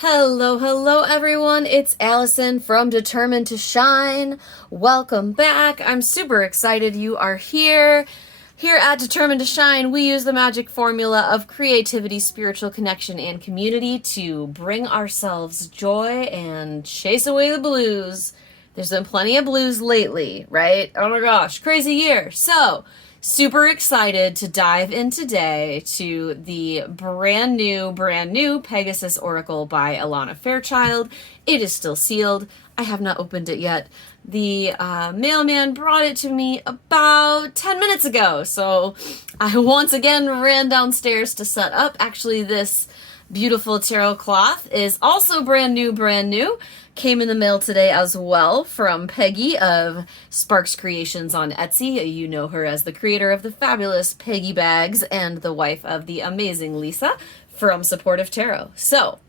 Hello, hello everyone. It's Allison from Determined to Shine. Welcome back. I'm super excited you are here. Here at Determined to Shine, we use the magic formula of creativity, spiritual connection, and community to bring ourselves joy and chase away the blues. There's been plenty of blues lately, right? Oh my gosh, crazy year. So, super excited to dive in today to the brand new Pegasus Oracle by Alana Fairchild. It is still sealed. I have not opened it yet. The mailman brought it to me about 10 minutes ago. So I once again ran downstairs to set up. Actually, this beautiful tarot cloth is also brand new. Came in the mail today as well from Peggy of Sparks Creations on Etsy. You know her as the creator of the fabulous Peggy bags and the wife of the amazing Lisa from Supportive Tarot. So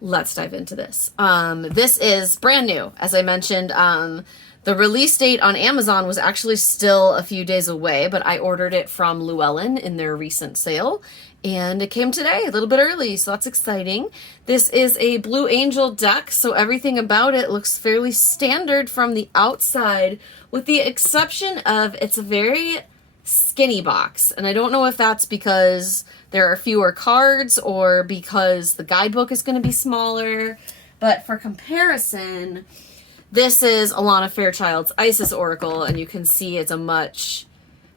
let's dive into this. This is brand new. As I mentioned, the release date on Amazon was actually still a few days away, but I ordered it from Llewellyn in their recent sale. And it came today, a little bit early, so that's exciting. This is a Blue Angel deck, so everything about it looks fairly standard from the outside, with the exception of it's a very skinny box. And I don't know if that's because there are fewer cards or because the guidebook is going to be smaller. But for comparison, this is Alana Fairchild's Isis Oracle, and you can see it's a much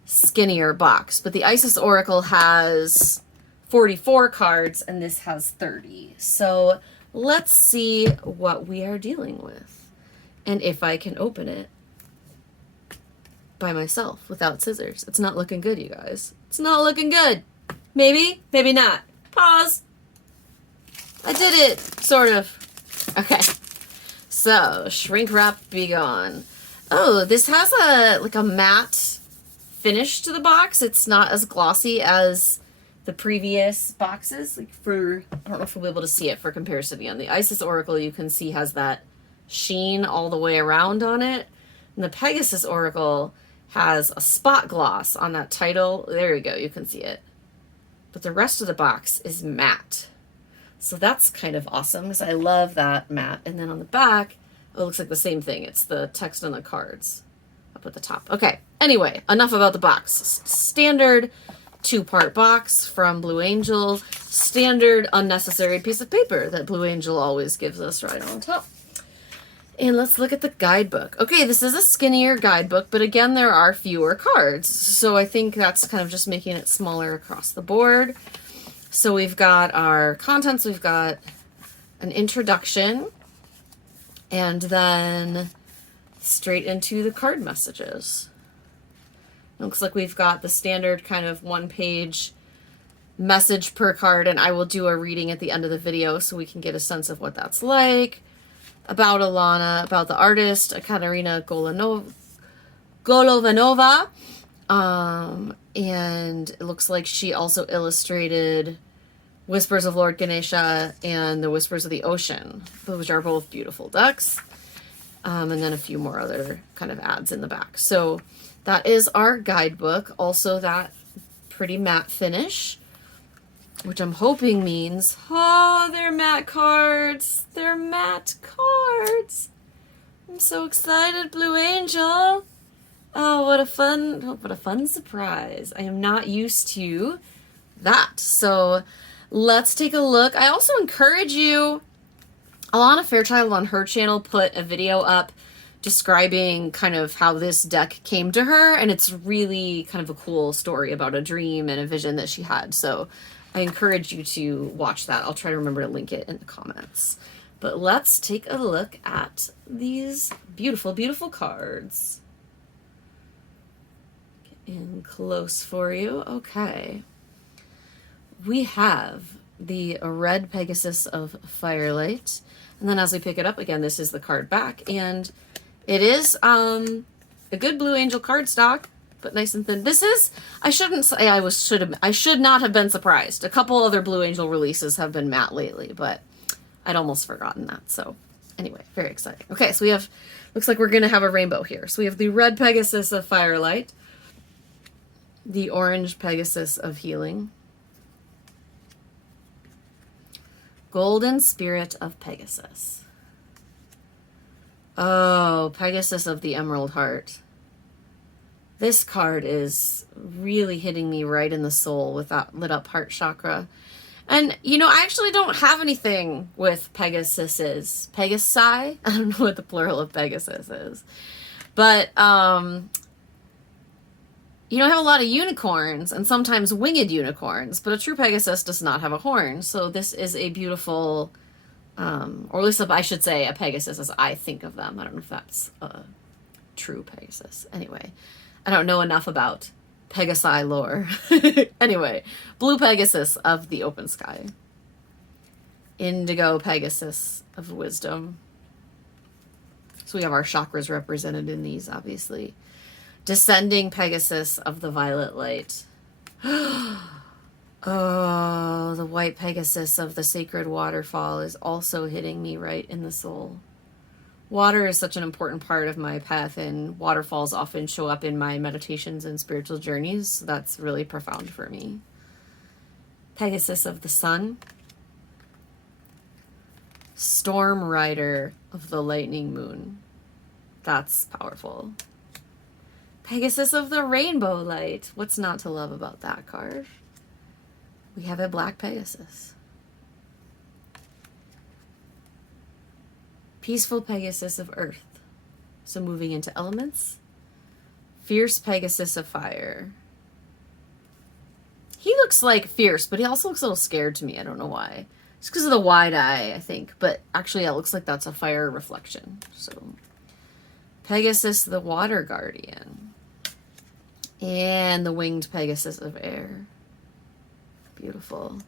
skinnier box. But the Isis Oracle has 44 cards, and this has 30. So let's see what we are dealing with and if I can open it by myself without scissors. It's not looking good, you guys. It's not looking good. Maybe, maybe not. Pause. I did it, sort of. Okay. So, shrink wrap, be gone. Oh, this has a matte finish to the box. It's not as glossy as the previous boxes. I don't know if we'll be able to see it for comparison again. The Isis Oracle, you can see, has that sheen all the way around on it. And the Pegasus Oracle has a spot gloss on that title. There you go, you can see it. But the rest of the box is matte. So that's kind of awesome, because I love that matte. And then on the back, it looks like the same thing. It's the text on the cards up at the top. Okay, anyway, enough about the box. Standard 2-part box from Blue Angel. Standard unnecessary piece of paper that Blue Angel always gives us right on top. And let's look at the guidebook. Okay, this is a skinnier guidebook, but again, there are fewer cards. So I think that's kind of just making it smaller across the board. So we've got our contents, we've got an introduction, and then straight into the card messages. It looks like we've got the standard kind of 1-page message per card, and I will do a reading at the end of the video so we can get a sense of what that's like. About Alana, about the artist, Katerina Golovanova. And it looks like she also illustrated Whispers of Lord Ganesha and the Whispers of the Ocean, which are both beautiful decks. And then a few more other kind of ads in the back. So that is our guidebook. Also that pretty matte finish, which I'm hoping means, oh, they're matte cards. They're matte cards. I'm so excited, Blue Angel. Oh, what a fun surprise. I am not used to that. So let's take a look. I also encourage you, Alana Fairchild on her channel put a video up describing kind of how this deck came to her, and it's really kind of a cool story about a dream and a vision that she had. So I encourage you to watch that. I'll try to remember to link it in the comments. But let's take a look at these beautiful, beautiful cards. Get in close for you. Okay. We have the red Pegasus of Firelight. And then as we pick it up, again, this is the card back. And it is a good Blue Angel cardstock, but nice and thin. This is, I shouldn't say I should not have been surprised. A couple other Blue Angel releases have been matte lately, but I'd almost forgotten that. So anyway, very exciting. Okay, so we have, looks like we're going to have a rainbow here. So we have the red Pegasus of Firelight, the orange Pegasus of Healing, Golden Spirit of Pegasus. Oh, Pegasus of the Emerald Heart. This card is really hitting me right in the soul with that lit up heart chakra. And, you know, I actually don't have anything with Pegasuses. Pegasi? I don't know what the plural of Pegasus is. But, you know, I have a lot of unicorns and sometimes winged unicorns, but a true Pegasus does not have a horn. So this is a beautiful, or at least I should say a Pegasus as I think of them. I don't know if that's a true Pegasus. Anyway, I don't know enough about Pegasi lore. Anyway, blue Pegasus of the open sky. Indigo Pegasus of wisdom. So we have our chakras represented in these, obviously. Descending Pegasus of the violet light. Oh, the white Pegasus of the sacred waterfall is also hitting me right in the soul. Water is such an important part of my path, and waterfalls often show up in my meditations and spiritual journeys. So that's really profound for me. Pegasus of the sun. Storm Rider of the lightning moon. That's powerful. Pegasus of the rainbow light. What's not to love about that card? We have a black Pegasus. Peaceful Pegasus of earth. So moving into elements. Fierce Pegasus of fire. He looks like fierce, but he also looks a little scared to me. I don't know why. It's because of the wide eye, I think. But actually, it looks like that's a fire reflection. So, Pegasus the water guardian. And the winged Pegasus of air. Beautiful.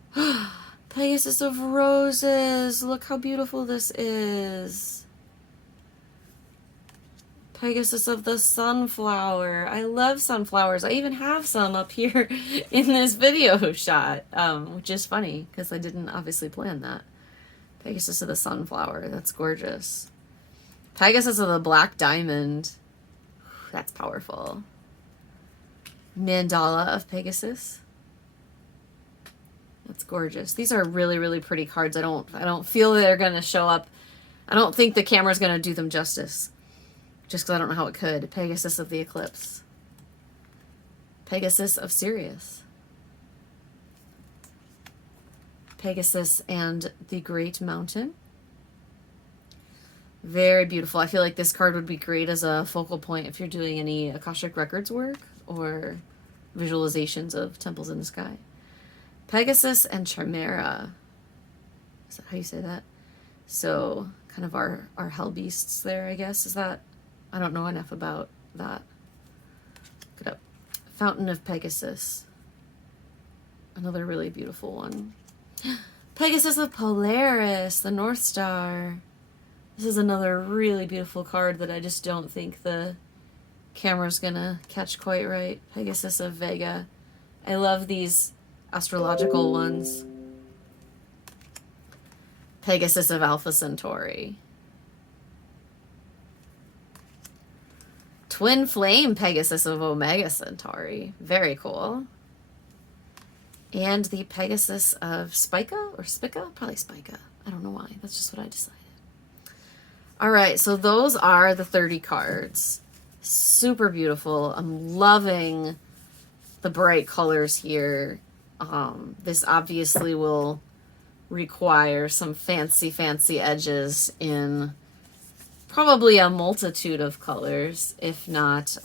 Pegasus of roses. Look how beautiful this is. Pegasus of the sunflower. I love sunflowers. I even have some up here in this video shot, which is funny because I didn't obviously plan that. Pegasus of the sunflower. That's gorgeous. Pegasus of the black diamond. That's powerful. Mandala of Pegasus. That's gorgeous. These are really, really pretty cards. I don't feel they're going to show up. I don't think the camera's going to do them justice. Just because I don't know how it could. Pegasus of the eclipse. Pegasus of Sirius. Pegasus and the Great Mountain. Very beautiful. I feel like this card would be great as a focal point if you're doing any Akashic Records work or visualizations of temples in the sky. Pegasus and Chimera. Is that how you say that? So kind of our hell beasts there, I guess. Is that? I don't know enough about that. Look it up. Fountain of Pegasus. Another really beautiful one. Pegasus of Polaris, the North Star. This is another really beautiful card that I just don't think the camera's gonna catch quite right. Pegasus of Vega. I love these astrological ones. Pegasus of Alpha Centauri. Twin Flame Pegasus of Omega Centauri. Very cool. And the Pegasus of Spica or Spica? Probably Spica. I don't know why. That's just what I decided. All right, so those are the 30 cards. Super beautiful. I'm loving the bright colors here. This obviously will require some fancy edges in probably a multitude of colors, if not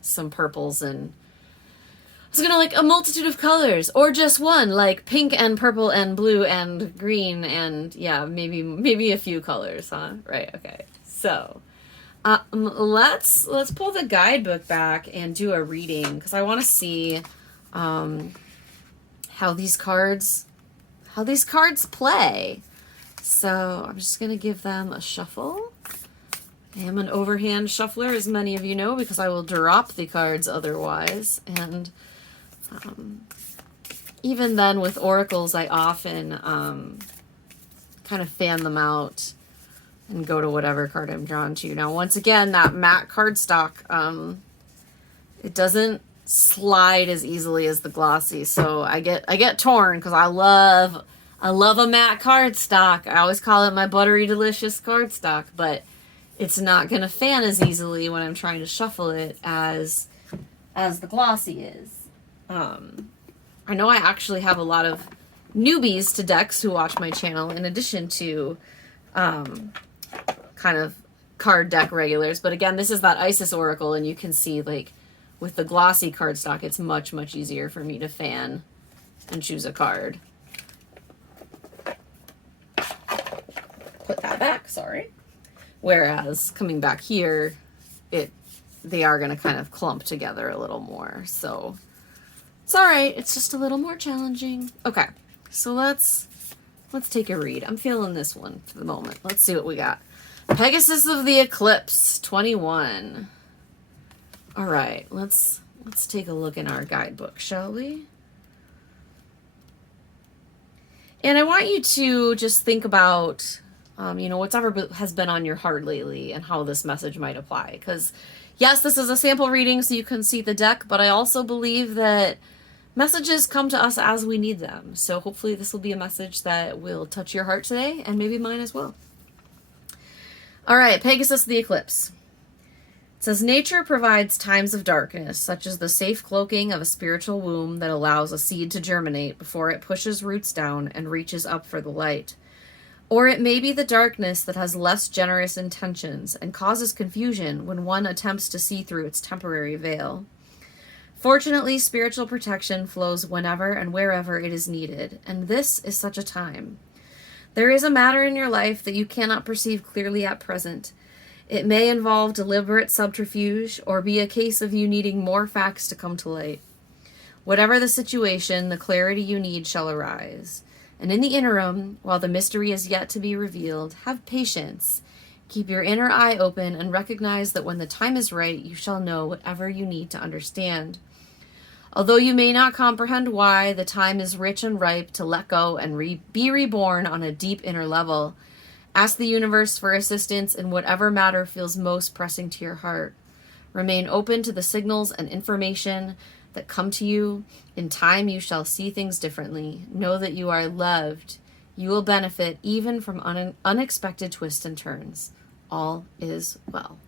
some purples and I was gonna like a multitude of colors, or just one, like pink and purple and blue and green and yeah, maybe a few colors, huh? Right, okay. So let's pull the guidebook back and do a reading because I want to see how these cards play. So I'm just gonna give them a shuffle. I am an overhand shuffler, as many of you know, because I will drop the cards otherwise. And even then with oracles, I often kind of fan them out and go to whatever card I'm drawn to. Now, once again, that matte cardstock, it doesn't slide as easily as the glossy. So I get torn because I love I love a matte cardstock. I always call it my buttery delicious cardstock, but it's not going to fan as easily when I'm trying to shuffle it as the glossy is. I know I actually have a lot of newbies to decks who watch my channel in addition to kind of card deck regulars. But again, this is that Isis Oracle, and you can see, like, with the glossy cardstock, it's much, much easier for me to fan and choose a card. Put that back, sorry. Whereas coming back here, they are going to kind of clump together a little more. So it's all right. It's just a little more challenging. Okay, so let's take a read. I'm feeling this one for the moment. Let's see what we got. Pegasus of the Eclipse 21. All right, let's take a look in our guidebook, shall we? And I want you to just think about, whatever has been on your heart lately and how this message might apply. Because, yes, this is a sample reading so you can see the deck, but I also believe that messages come to us as we need them. So hopefully this will be a message that will touch your heart today, and maybe mine as well. All right, Pegasus the Eclipse. It says, nature provides times of darkness, such as the safe cloaking of a spiritual womb that allows a seed to germinate before it pushes roots down and reaches up for the light. Or it may be the darkness that has less generous intentions and causes confusion when one attempts to see through its temporary veil. Fortunately, spiritual protection flows whenever and wherever it is needed, and this is such a time. There is a matter in your life that you cannot perceive clearly at present. It may involve deliberate subterfuge or be a case of you needing more facts to come to light. Whatever the situation, the clarity you need shall arise. And in the interim, while the mystery is yet to be revealed, have patience. Keep your inner eye open and recognize that when the time is right, you shall know whatever you need to understand. Although you may not comprehend why, the time is rich and ripe to let go and be reborn on a deep inner level. Ask the universe for assistance in whatever matter feels most pressing to your heart. Remain open to the signals and information that come to you. In time, you shall see things differently. Know that you are loved. You will benefit even from unexpected twists and turns. All is well.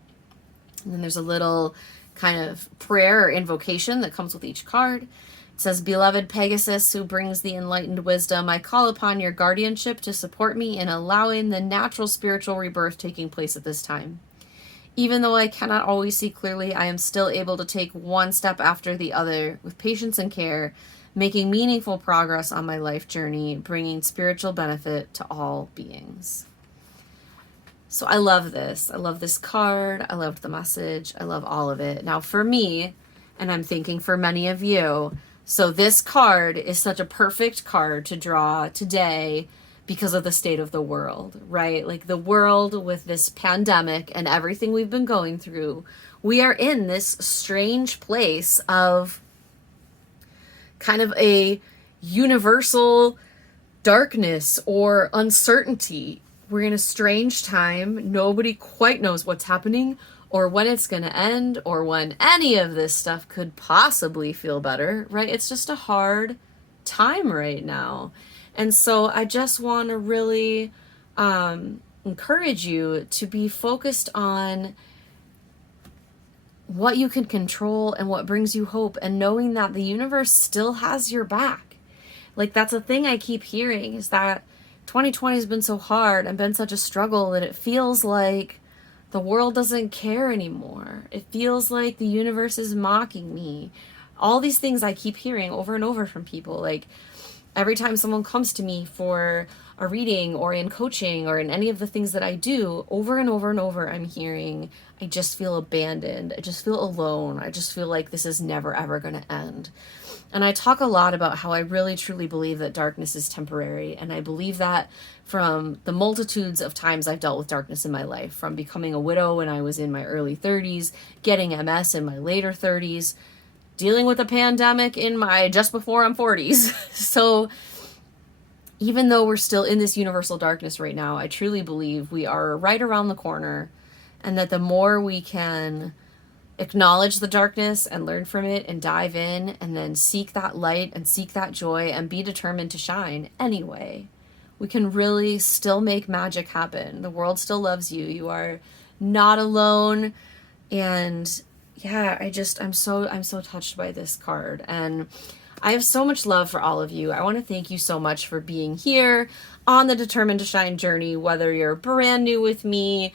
And then there's a little kind of prayer or invocation that comes with each card. It says, beloved Pegasus, who brings the enlightened wisdom, I call upon your guardianship to support me in allowing the natural spiritual rebirth taking place at this time. Even though I cannot always see clearly, I am still able to take one step after the other with patience and care, making meaningful progress on my life journey, bringing spiritual benefit to all beings. So I love this. I love this card. I loved the message. I love all of it. Now for me, and I'm thinking for many of you, so this card is such a perfect card to draw today because of the state of the world, right? Like the world with this pandemic and everything we've been going through, we are in this strange place of kind of a universal darkness or uncertainty. We're in a strange time. Nobody quite knows what's happening or when it's going to end or when any of this stuff could possibly feel better, right? It's just a hard time right now. And so I just want to really encourage you to be focused on what you can control and what brings you hope, and knowing that the universe still has your back. Like, that's a thing I keep hearing, is that 2020 has been so hard and been such a struggle that it feels like the world doesn't care anymore. It feels like the universe is mocking me. All these things I keep hearing over and over from people. Like, every time someone comes to me for a reading or in coaching or in any of the things that I do, over and over and over, I'm hearing, I just feel abandoned. I just feel alone. I just feel like this is never, ever going to end. And I talk a lot about how I really, truly believe that darkness is temporary. And I believe that from the multitudes of times I've dealt with darkness in my life, from becoming a widow when I was in my early 30s, getting MS in my later 30s, dealing with a pandemic in my just before I'm 40s. So even though we're still in this universal darkness right now, I truly believe we are right around the corner, and that the more we can acknowledge the darkness and learn from it and dive in and then seek that light and seek that joy and be determined to shine anyway, we can really still make magic happen. The world still loves you. You are not alone. And yeah, I'm so touched by this card. And I have so much love for all of you. I want to thank you so much for being here on the Determined to Shine journey, whether you're brand new with me,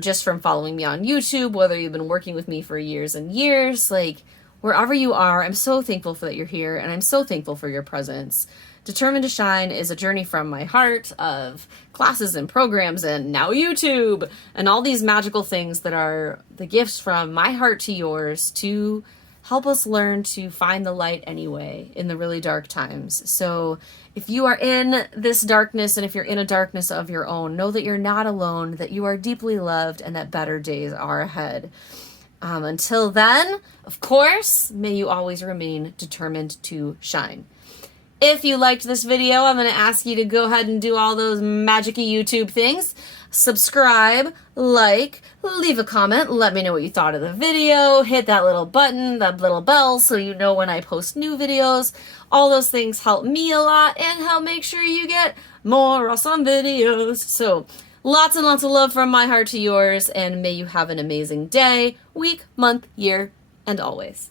just from following me on YouTube, whether you've been working with me for years and years, like wherever you are, I'm so thankful for that you're here, and I'm so thankful for your presence. Determined to Shine is a journey from my heart of classes and programs and now YouTube and all these magical things that are the gifts from my heart to yours to help us learn to find the light anyway in the really dark times. So if you are in this darkness and if you're in a darkness of your own, know that you're not alone, that you are deeply loved, and that better days are ahead. Until then, of course, may you always remain determined to shine. If you liked this video, I'm going to ask you to go ahead and do all those magic-y YouTube things. Subscribe, like, leave a comment, let me know what you thought of the video, hit that little button, that little bell so you know when I post new videos. All those things help me a lot and help make sure you get more awesome videos. So lots and lots of love from my heart to yours, and may you have an amazing day, week, month, year, and always.